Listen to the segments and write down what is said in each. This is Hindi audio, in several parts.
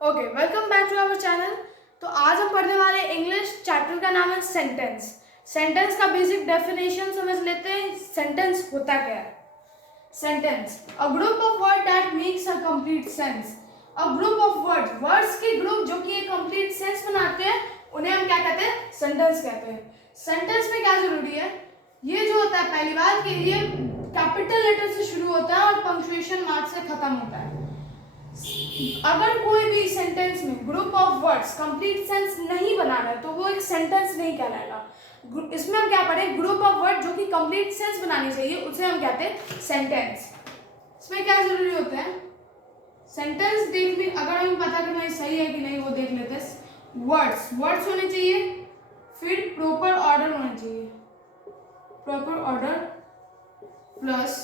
Okay, welcome back to our channel. तो आज हम पढ़ने वाले इंग्लिश चैप्टर का नाम है सेंटेंस। सेंटेंस का बेसिक डेफिनेशन समझ लेते हैं। सेंटेंस होता क्या है? Sentence a group of word that makes a complete sense. A group of words, words के ग्रुप जो कि एक कंप्लीट सेंस बनाते हैं, उन्हें हम क्या कहते हैं? सेंटेंस कहते हैं। सेंटेंस में क्या जरूरी है? ये जो होता है पहली बात कि ये कैपिटल लेटर से शुरू होता है और पंक्चुएशन मार्क से खत्म होता है। अगर कोई भी सेंटेंस में group of words complete sense नहीं बना रहा है तो वो एक सेंटेंस नहीं कहलाएगा। इसमें हम क्या पढ़े? ग्रुप ऑफ वर्ड जो कि कंप्लीट सेंस बनानी चाहिए उसे हम कहते हैं सेंटेंस। इसमें क्या जरूरी होता है? सेंटेंस देखने, अगर हमें पता करना है सही है कि नहीं वो देख लेते हैं। वर्ड्स होने चाहिए, फिर प्रॉपर ऑर्डर होना चाहिए, proper order plus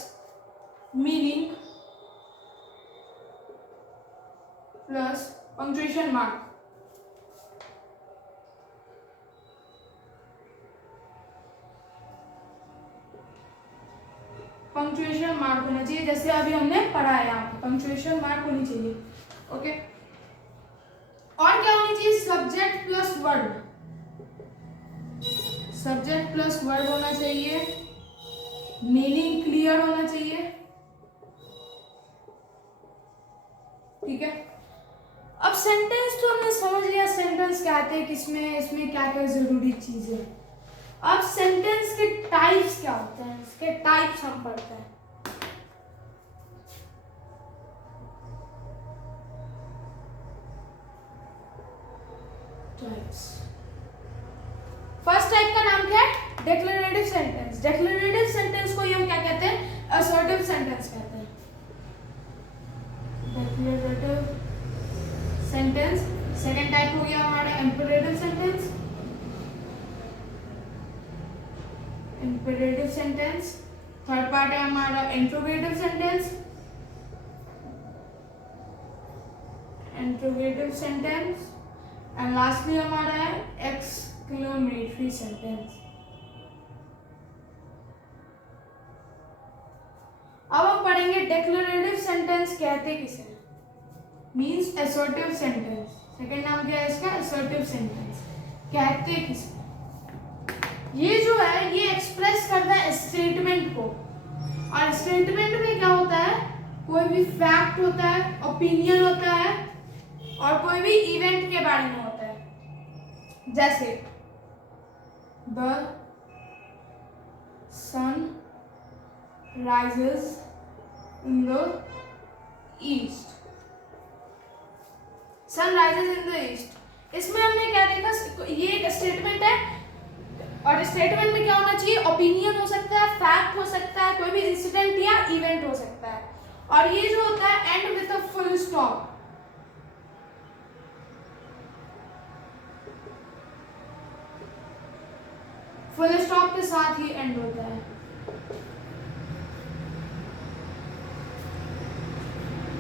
meaning plus punctuation mark. Punctuation mark होना चाहिए, जैसे अभी हमने पढ़ा है यहाँ पे पंक्चुएशन मार्क होनी चाहिए। ओके, और क्या होनी चाहिए? Subject plus verb, subject plus verb होना चाहिए, मीनिंग क्लियर होना चाहिए। ठीक है, अब सेंटेंस तो हमने समझ लिया, सेंटेंस कहते हैं किसमें, इसमें क्या क्या जरूरी चीज है। अब सेंटेंस के टाइप्स क्या होते हैं, इसके टाइप्स हम पढ़ते हैं। फर्स्ट टाइप का नाम क्या है? Declarative sentence. डिक्लेरेटिव सेंटेंस को हम क्या कहते हैं? असर्टिव सेंटेंस कहते हैं। Declarative sentence. सेकंड टाइप हो गया हमारा imperative sentence. Imperative sentence. Third part है हमारा interrogative sentence. Interrogative sentence and lastly हमारा है एक्सक्लेमेटरी सेंटेंस। अब हम पढ़ेंगे डिक्लेरेटिव सेंटेंस कहते किसे? Means assertive sentence. सेकंड नाम क्या है इसका? Assertive sentence. कहते किसे? ये जो है ये एक्सप्रेस करता है स्टेटमेंट को, और स्टेटमेंट में क्या होता है? कोई भी फैक्ट होता है, ओपिनियन होता है, और कोई भी इवेंट के बारे में होता है। जैसे the sun rises in the east. Sun rises in the east. इसमें हमने क्या देखा? ये एक स्टेटमेंट है, और स्टेटमेंट में क्या होना चाहिए? ओपिनियन हो सकता है, फैक्ट हो सकता है, कोई भी इंसिडेंट या इवेंट हो सकता है, और ये जो होता है and with a full stop. Full stop के साथ ही एंड होता है।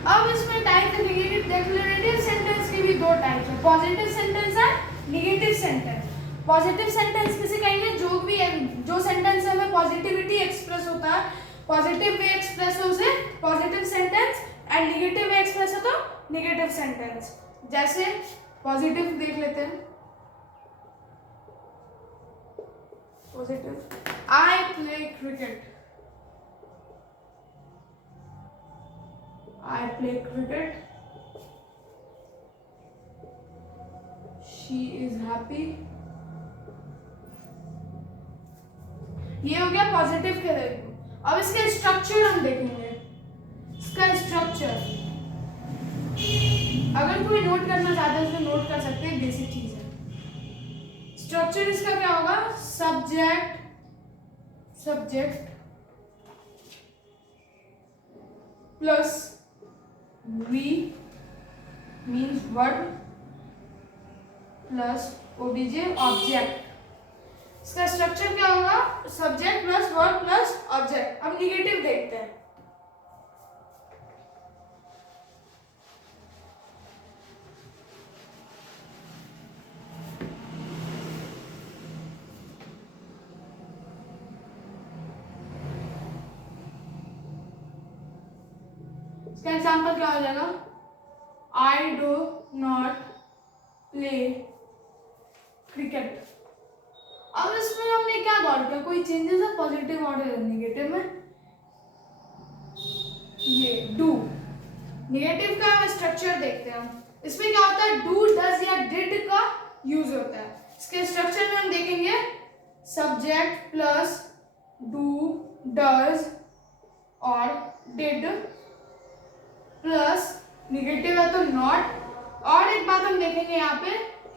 अब इसमें टाइप है डिक्लेरेटिव सेंटेंस की भी दो टाइप है, पॉजिटिव सेंटेंस है, नेगेटिव सेंटेंस। पॉजिटिव सेंटेंस किसे कहेंगे? जो भी जो सेंटेंस में पॉजिटिविटी एक्सप्रेस होता है, पॉजिटिव वे एक्सप्रेस हो उसे positive sentence, and negative way express हो तो नेगेटिव सेंटेंस। जैसे पॉजिटिव देख लेते हैं। Positive, I play cricket. I play cricket. She is happy. ये हो गया पॉजिटिव के लिए। अब इसके स्ट्रक्चर हम देखेंगे। इसका स्ट्रक्चर अगर कोई नोट करना चाहता है तो नोट कर सकते हैं, बेसिक चीज है। स्ट्रक्चर इसका क्या होगा? Subject plus V means word plus OBJ object. इसका स्ट्रक्चर क्या होगा? Subject plus word plus object. अब निगेटिव देखते हैं। इसका एग्जाम्पल क्या हो जाएगा? I do not play cricket. अब इसमें हमने क्या गौर किया, कोई चेंजेस है पॉजिटिव और नेगेटिव में? ये डू, नेगेटिव का स्ट्रक्चर देखते हैं हम। इसमें क्या होता है, डू डज या डिड का यूज होता है। इसके स्ट्रक्चर में हम देखेंगे सब्जेक्ट प्लस डू डज और डिड प्लस नेगेटिव है तो नॉट। और एक बात हम देखेंगे यहाँ पे,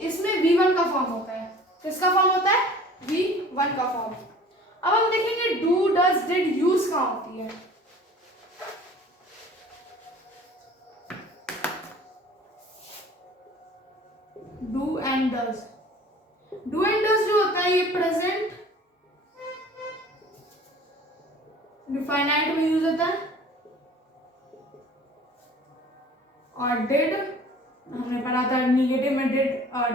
इसमें V1 का फॉर्म होता है। किसका फॉर्म होता है? V1 का फॉर्म। अब हम देखेंगे डू डज डिड यूज कहाँ होती है। Do and does, do and does जो होता है ये प्रेजेंट डिफाइनाइट में यूज होता है। और डिड हमने पढ़ा था निगेटिव में,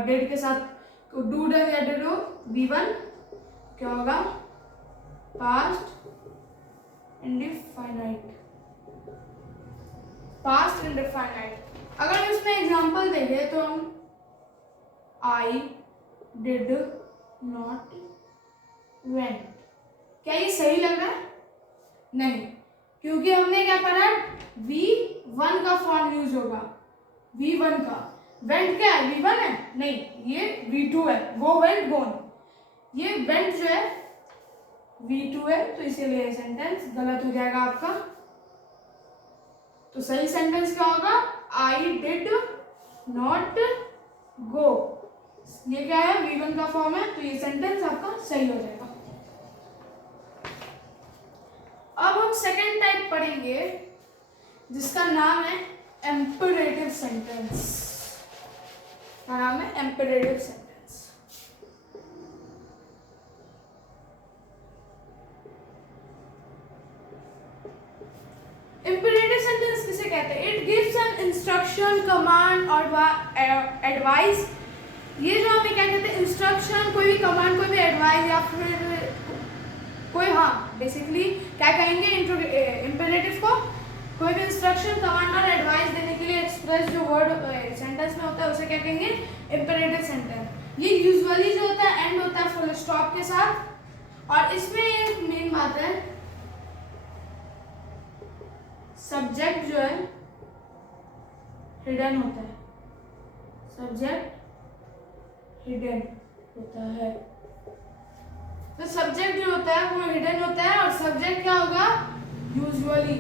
डिड के साथ डू डज या डिड हो V1 क्या होगा, पास्ट इंडिफाइनाइट, पास्ट इंडिफाइनाइट। अगर हम इसमें एग्जांपल देखें तो हम आई डिड नॉट वेंट, क्या ये सही लग रहा है? नहीं, क्योंकि हमने क्या पढ़ा, V1 का फॉर्म यूज होगा। V1 का वेंट क्या है, V1 है? नहीं, ये V2 है, गो वेंट गोन। ये वेंट जो है V2 है, तो इसीलिए सेंटेंस गलत हो जाएगा आपका। तो सही सेंटेंस क्या होगा, आई डिड नॉट गो। ये क्या है, V1 का फॉर्म है, तो ये सेंटेंस आपका सही हो जाएगा। अब हम सेकेंड टाइप पढ़ेंगे जिसका नाम है एम्पेरेटिव सेंटेंस। का नाम है एम्पेरेटिव सेंटेंस। इम्पेरेटिव सेंटेंस किसे कहते हैं? It gives an instruction, command और एडवाइस। ये जो हमें क्या कहते हैं, इंस्ट्रक्शन, कोई भी कमांड, कोई भी एडवाइस या फिर कोई, हाँ बेसिकली क्या कहेंगे इम्पेरेटिव को, कोई भी इंस्ट्रक्शन, कमांड और एडवाइस देने के लिए एक्सप्रेस जो वर्ड सेंटेंस में होता है उसे क्या कहेंगे, इम्पेरेटिव सेंटेंस। ये यूजुअली जो होता है एंड होता है फुल स्टॉप के साथ। और इसमें एक मेन बात है, सब्जेक्ट जो है हिडन होता है, सब्जेक्ट हिडन होता है। तो सब्जेक्ट जो होता है वो हिडन होता है और सब्जेक्ट क्या होगा, यूजुअली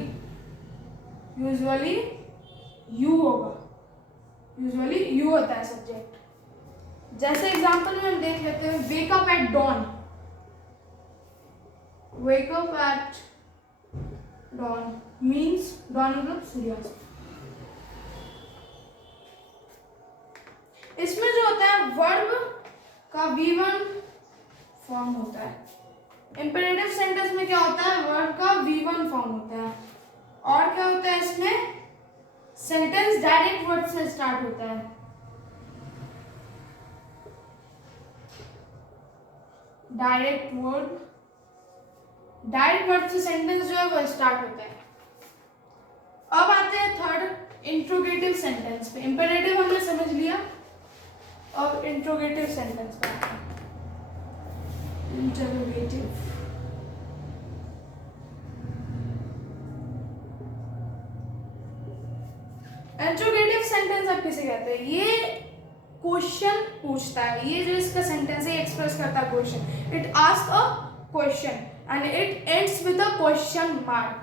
यू होगा, यूजुअली यू होता है सब्जेक्ट। जैसे एग्जांपल में हम देख लेते हैं, wake up at dawn, wake up at dawn means, dawn मतलब सूर्यास्त। इसमें जो होता है वर्ब का V1 फॉर्म होता है। इंपेरेटिव सेंटेंस में क्या होता है, वर्ब का V1 फॉर्म होता है। और क्या होता है इसमें, सेंटेंस डायरेक्ट वर्ड से स्टार्ट होता है। डायरेक्ट वर्ड से सेंटेंस जो है वो स्टार्ट होता है। अब आते हैं थर्ड इंट्रोगेटिव सेंटेंस पे। इंपेरेटिव हमने समझ लिया, अब इंट्रोगेटिव सेंटेंस पे आते हैं। इंटरोगेटिव, इंट्रोगेटिव सेंटेंस आप किसे कहते हैं, ये क्वेश्चन पूछता है। ये जो इसका सेंटेंस है एक्सप्रेस करता है question. It ask a question and it ends with a question mark.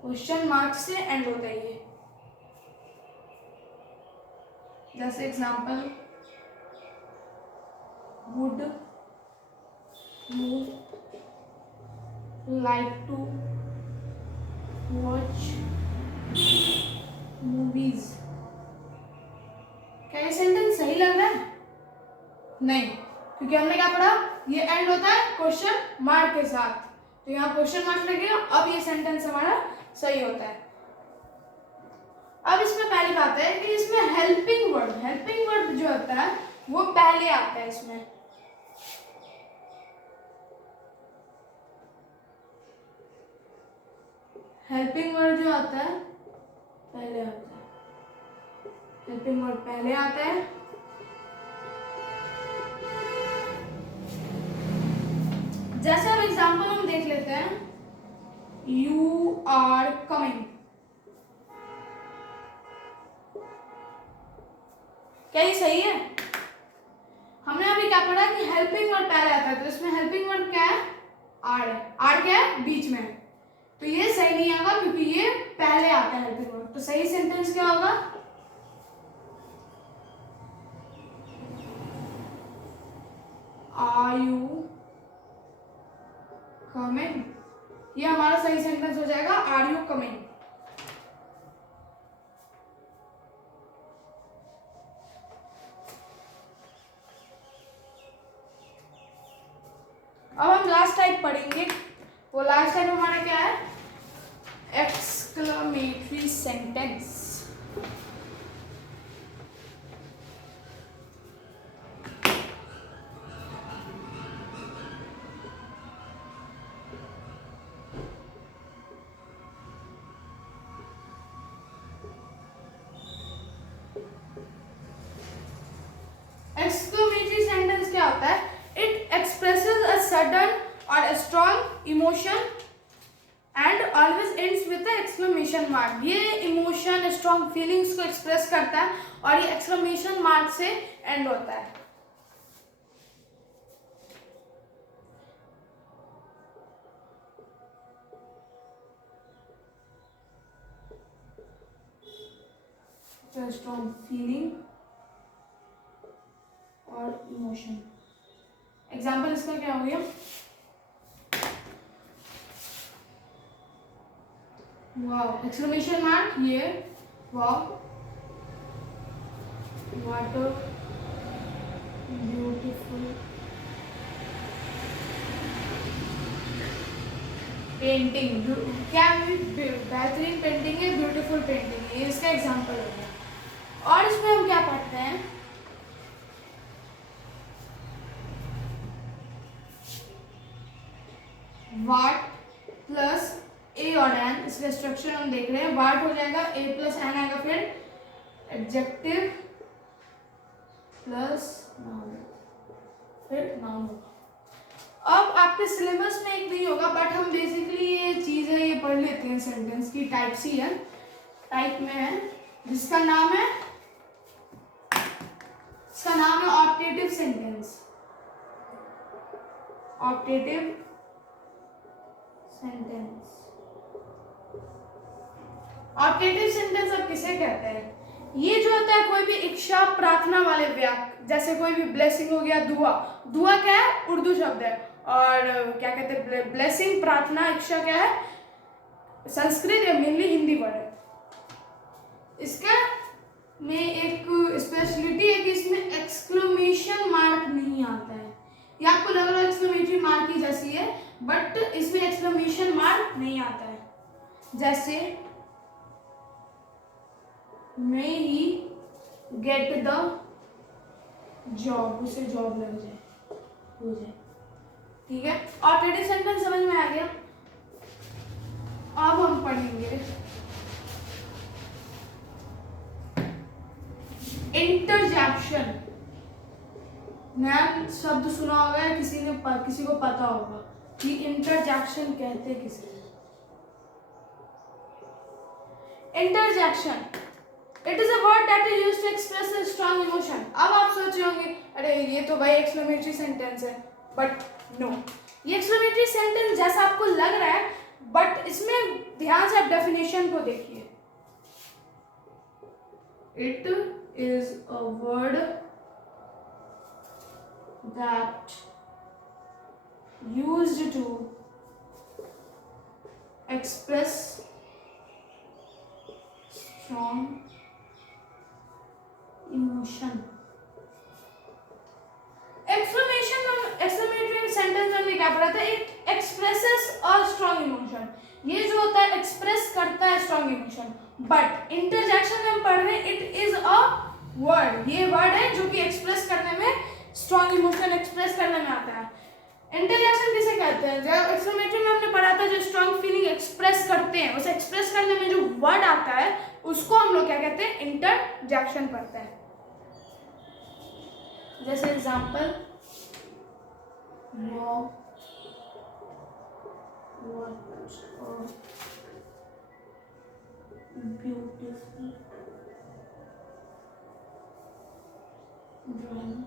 Question mark से एंड होता है ये। जैसे example, would you like to watch movies. क्या ये सेंटेंस सही लग रहा है? नहीं, क्योंकि हमने क्या पढ़ा, ये एंड होता है क्वेश्चन मार्क के साथ, तो यहाँ क्वेश्चन मार्क लगेगा। अब ये सेंटेंस हमारा सही होता है। अब इसमें पहली बात है कि इसमें हेल्पिंग वर्ड जो होता है वो पहले आता है। इसमें हेल्पिंग वर्ड जो आता है पहले आता है। हेल्पिंग वर्ब पहले आता है। जैसे अब एग्जाम्पल हम देख लेते हैं, यू आर कमिंग। क्या ये सही है? हमने अभी क्या पढ़ा कि हेल्पिंग वर्ब पहले आता है, तो इसमें हेल्पिंग वर्ब क्या है? आर है। आर क्या है? बीच में। तो ये सही नहीं होगा क्योंकि ये पहले आता है हेल्पिंग वर्ब। तो सही सेंटेंस क्या होगा? Are you coming? ये हमारा सही सेंटेंस हो जाएगा, आर यू कमिंग। अब हम लास्ट टाइप पढ़ेंगे। वो लास्ट टाइप हमारा क्या है? Exclamatory sentence. एक्सक्लेमेटरी सेंटेंस क्या होता है? इट एक्सप्रेसेस अ सडन और a strong emotion and always ends with the exclamation mark। ये इमोशन, स्ट्रॉन्ग फीलिंग्स को एक्सप्रेस करता है और ये एक्सक्लेमेशन मार्क से एंड होता है। स्ट्रॉन्ग फीलिंग और इमोशन। एग्जाम्पल इसका क्या हो गया? वाव, एक्सक्लेमेशन मार्क, ये वाव, व्हाट अ ब्यूटीफुल पेंटिंग। क्या बेहतरीन पेंटिंग है, ब्यूटीफुल पेंटिंग है, ये इसका एग्जाम्पल हो गया। और इसमें हम क्या पढ़ते हैं? वाट प्लस ए और एन, इसका स्ट्रक्चर हम देख रहे हैं। वाट हो जाएगा, ए प्लस एन आएगा, फिर एडजेक्टिव प्लस नाउन, फिर नाउन होगा। अब आपके सिलेबस में एक नहीं होगा, बट हम बेसिकली ये चीजें ये पढ़ लेते हैं। सेंटेंस की टाइप्स ही है, टाइप में है, जिसका नाम है optative sentence. Optative sentence. Optative sentence अब किसे कहते हैं? ये जो होता है कोई भी इच्छा प्रार्थना वाले वाक्य, जैसे कोई भी ब्लेसिंग हो गया, दुआ। दुआ क्या है? उर्दू शब्द है। और क्या कहते हैं? ब्लेसिंग, प्रार्थना, इच्छा क्या है? संस्कृत या मेनली हिंदी वर्ड है। इसका में एक स्पेशलिटी है कि इसमें एक्सक्लेमेशन मार्क नहीं आता है। ये आपको लग रहा है एक्सक्लेमेटरी मार्क ही जैसी है, बट इसमें एक्सक्लेमेशन मार्क नहीं आता है। जैसे मे ही गेट द जॉब, उसे जॉब लग जाए, हो जाए। ठीक है, ऑप्टेटिव सेंटेंस समझ में आ गया। अब हम पढ़ेंगे इंटरजेक्शन। नया शब्द सुना होगा, किसी को पता होगा कि इंटरजेक्शन कहते किसे? Interjection, it is a word that is used to express a strong emotion. अब आप सोच रहे होंगे, अरे ये तो भाई एक्सक्लेमेटरी सेंटेंस है, बट नो, ये एक्सक्लेमेटरी सेंटेंस जैसा आपको लग रहा है, बट इसमें ध्यान से आप डेफिनेशन को देखिए। It is a word that used to express strong emotion। Exclamatory sentence में क्या पढ़ा था? It expresses a strong emotion. ये जो होता है एक्सप्रेस करता है स्ट्रॉन्ग इमोशन। बट इंटरजेक्शन में हम पढ़ रहे हैं, इट इज अ वर्ड, ये वर्ड है जो कि एक्सप्रेस करने में, स्ट्रॉन्ग इमोशन एक्सप्रेस करने में आता है। इंटरजेक्शन किसे कहते हैं? जब एक्सक्लेमेटरी में हमने पढ़ा था जो स्ट्रॉन्ग फीलिंग एक्सप्रेस करते हैं, उसे एक्सप्रेस करने में जो वर्ड आता है उसको हम लोग क्या कहते हैं? इंटरजेक्शन पढ़ते हैं। जैसे example, wow, what beautiful drawing,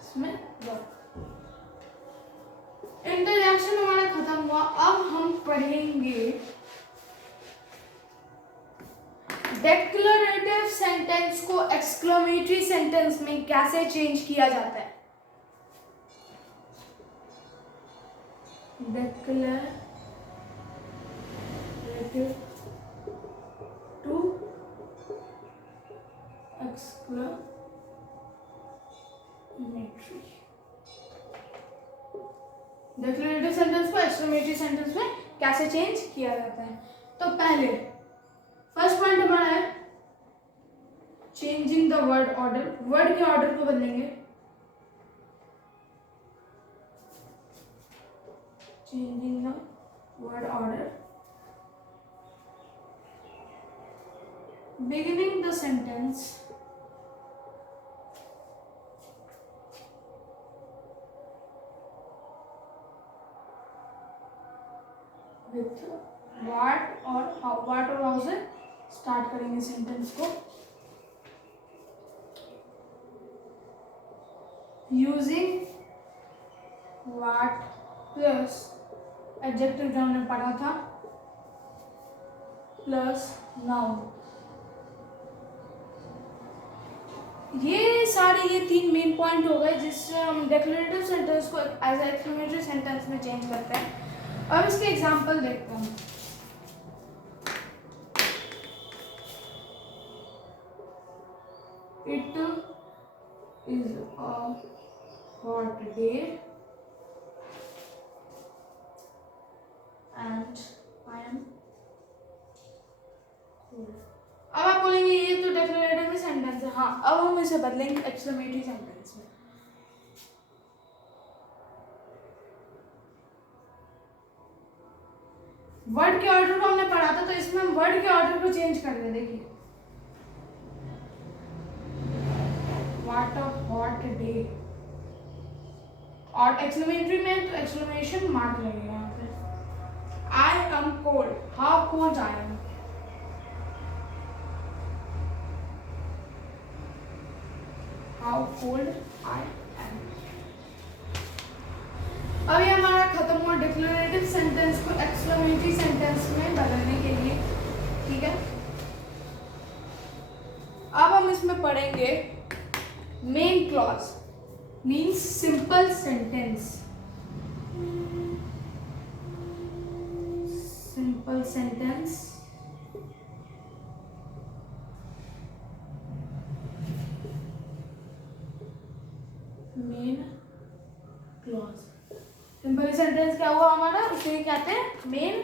इसमें इंटरजेक्शन हमारा खत्म हुआ। अब हम पढ़ेंगे डेक्लरेटिव सेंटेंस को एक्सक्लेमेटरी सेंटेंस में कैसे चेंज किया जाता है। Declarative to exclamatory, declarative sentence को एक्सक्लेमेटरी सेंटेंस में कैसे चेंज किया जाता है। तो पहले फर्स्ट पॉइंट हमारा है changing the word order, word के ऑर्डर को बदलेंगे। Changing the word order, beginning the sentence with what और हाउ से स्टार्ट करेंगे सेंटेंस को। यूजिंग व्हाट प्लस एडजेक्टिव जो हमने पढ़ा था प्लस नाउन। ये सारे ये तीन मेन पॉइंट हो गए जिससे हम डेक्लरेटिव सेंटेंस को एज एक्सक्लेमेटरी सेंटेंस में चेंज करते हैं। अब इसके एग्जांपल देखते हैं। It is a hot day and I am cold. अब आप बोलेंगे ये तो डेक्लरेटिव सेंटेंस है। हाँ, अब हम इसे बदलेंगे एक्सक्लेमेटरी सेंटेंस में। वर्ड के ऑर्डर को हमने पढ़ा था, तो इसमें हम वर्ड के ऑर्डर को चेंज कर रहे हैं। देखिए, व्हाट अ हॉट डे, और एक्सक्लेमेटरी में तो एक्सक्लेमेशन मार्क लगेगा यहाँ पे। I am cold, how cold I am. How cold I am. अब ये हमारा खत्म हुआ डिक्लेरेटिव सेंटेंस को एक्सक्लेमेटरी सेंटेंस में बदलने के लिए। ठीक है, अब हम इसमें पढ़ेंगे main clause means simple sentence. Simple sentence main clause. Simple sentence क्या हुआ हमारा, उसे कहते हैं मेन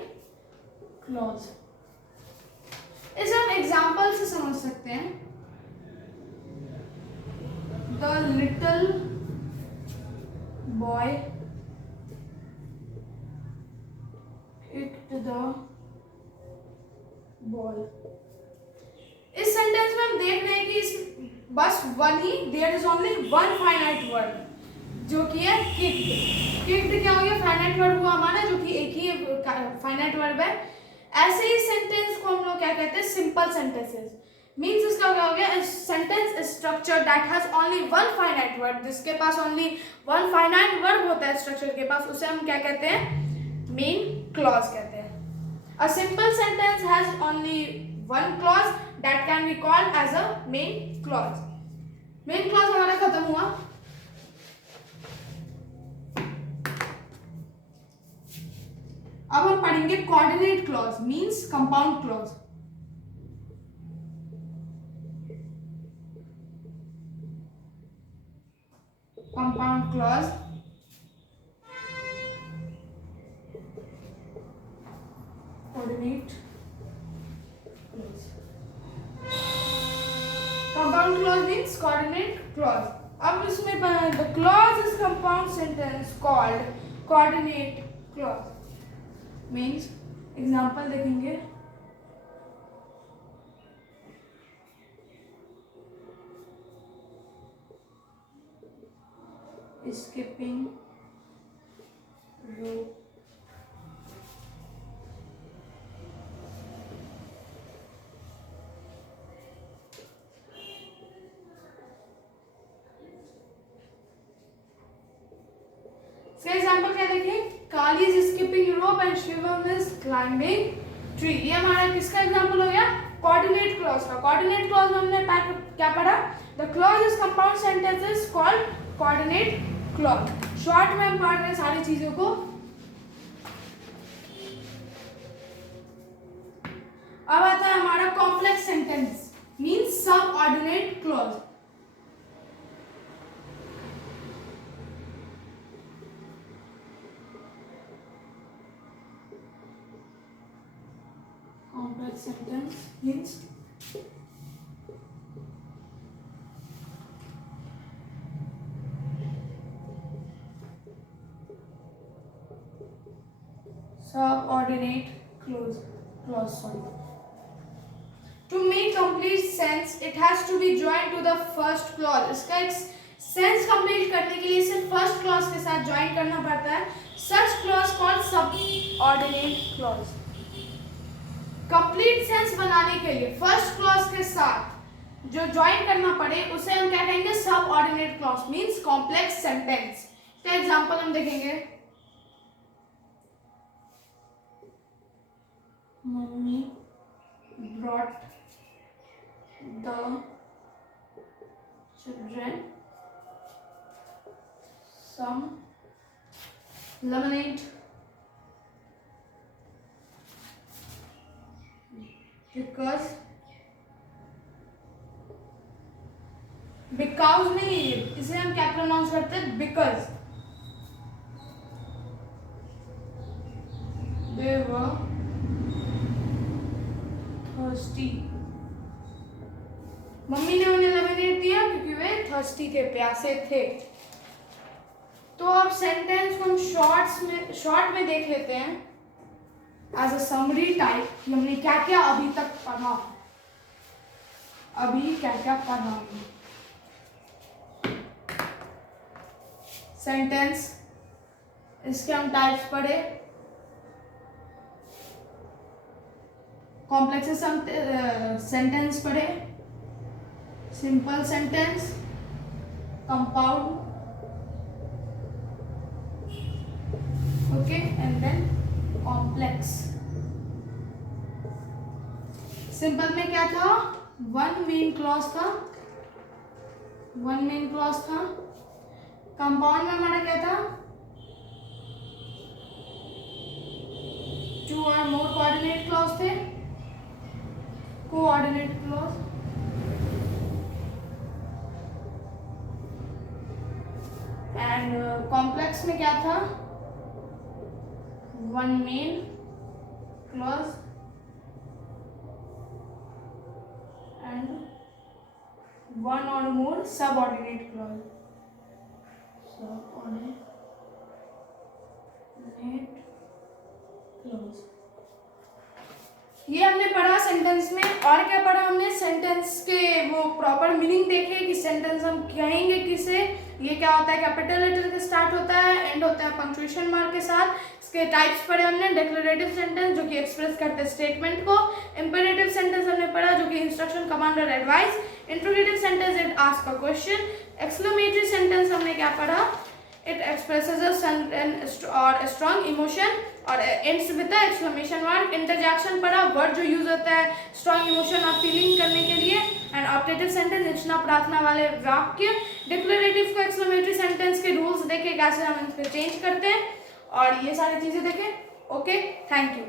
क्लॉज। इसे हम एग्जाम्पल से समझ सकते हैं। The little boy kicked the ball. इस सेंटेंस में हम देख रहे हैं कि इस बस वन ही, there is only one finite word जो कि है किक्ड। किक्ड क्या हो गया, फाइनाइट वर्ड हुआ हमारा, जो कि एक ही फाइनाइट वर्ड है। ऐसे ही सेंटेंस को हम लोग क्या कहते हैं, सिंपल सेंटेंसेस। मीन्स इसका क्या हो गया, sentence structure that has only one finite word, जिसके पास ओनली वन फाइनाइट वर्ड होता है स्ट्रक्चर के पास, उसे हम क्या कहते हैं, मेन क्लॉज कहते हैं। A simple sentence has only one clause that can be called as a main clause. Main clause हमारा खत्म हुआ। अब हम पढ़ेंगे coordinate clause means compound clause. Compound clause coordinate clause. Compound clause means coordinate clause. अब इसमें the clause is compound sentence called coordinate clause means, example देखेंगे, skipping rope, इसका एग्जाम्पल क्या देखें, Kali is skipping rope and Shivam is climbing tree. ये हमारा किसका एग्जाम्पल हो गया, कोऑर्डिनेट क्लॉज का। कोऑर्डिनेट क्लॉज में हमने क्या पढ़ा, the clause is compound sentences called coordinate clause. Short में हम पढ़ रहे हैं सारी चीजों को। अब आता है हमारा कॉम्प्लेक्स सेंटेंस मींस सब ordinate clause. Complex sentence means subordinate clause, sorry. To make complete sense, it has to be joined to the first clause. इसका एक सेंस कंप्लीट करने के लिए सिर्फ फर्स्ट क्लॉज के साथ ज्वाइन करना पड़ता है। Such clause called subordinate clause. Complete sense बनाने के लिए फर्स्ट क्लॉज के साथ जो ज्वाइन करना पड़े उसे हम क्या कहेंगे, subordinate clause means complex sentence. इसका एग्जांपल हम देखेंगे, Mummy brought the children some lemonade because नहीं, इसे हम क्या प्रोनाउंस करते हैं, because they were thirsty। Mummy ने उन्हें लेमनेड दिया क्योंकि वे थर्स्टी थे, प्यासे थे। तो अब सेंटेंस को हम शॉर्ट में देख लेते हैं एज अ समरी टाइप कि हमने क्या क्या अभी तक पढ़ा, सेंटेंस, इसके हम टाइप्स पढ़े, कॉम्प्लेक्स सेंटेंस पढ़े, simple sentence, compound, okay, and then complex. Simple में क्या था, वन मेन क्लॉज था। कंपाउंड में हमारा क्या था, two or more coordinate clause थे, कोऑर्डिनेट क्लॉज। एंड कॉम्प्लेक्स में क्या था, one main clause and one or more subordinate clause. ये हमने पढ़ा सेंटेंस में। और क्या पढ़ा हमने, सेंटेंस के वो प्रॉपर मीनिंग देखे कि सेंटेंस हम कहेंगे किसे, ये क्या होता है, कैपिटल लेटर से स्टार्ट होता है, एंड होता है पंक्चुएशन मार्क के साथ। इसके टाइप्स पढ़े हमने, डिक्लेरेटिव सेंटेंस जो कि एक्सप्रेस करते हैं स्टेटमेंट को, इंपेरेटिव सेंटेंस हमने पढ़ा जो कि इंस्ट्रक्शन, कमांड और advice, interrogative sentence it ask a question, exclamatory sentence हमने क्या पढ़ा, it expresses a sentence or a strong emotion और ends with the exclamation mark। Interjection पढ़ा, वर्ड जो यूज होता है स्ट्रॉन्ग इमोशन और फीलिंग करने के लिए, एंड ऑप्टेटिव सेंटेंस इच्छा प्रार्थना वाले वाक्य। डिक्लेरेटिव को एक्सक्लेमेटरी सेंटेंस के रूल्स देखे कैसे हम इसको चेंज करते हैं, और ये सारी चीजें देखें। Okay, thank you.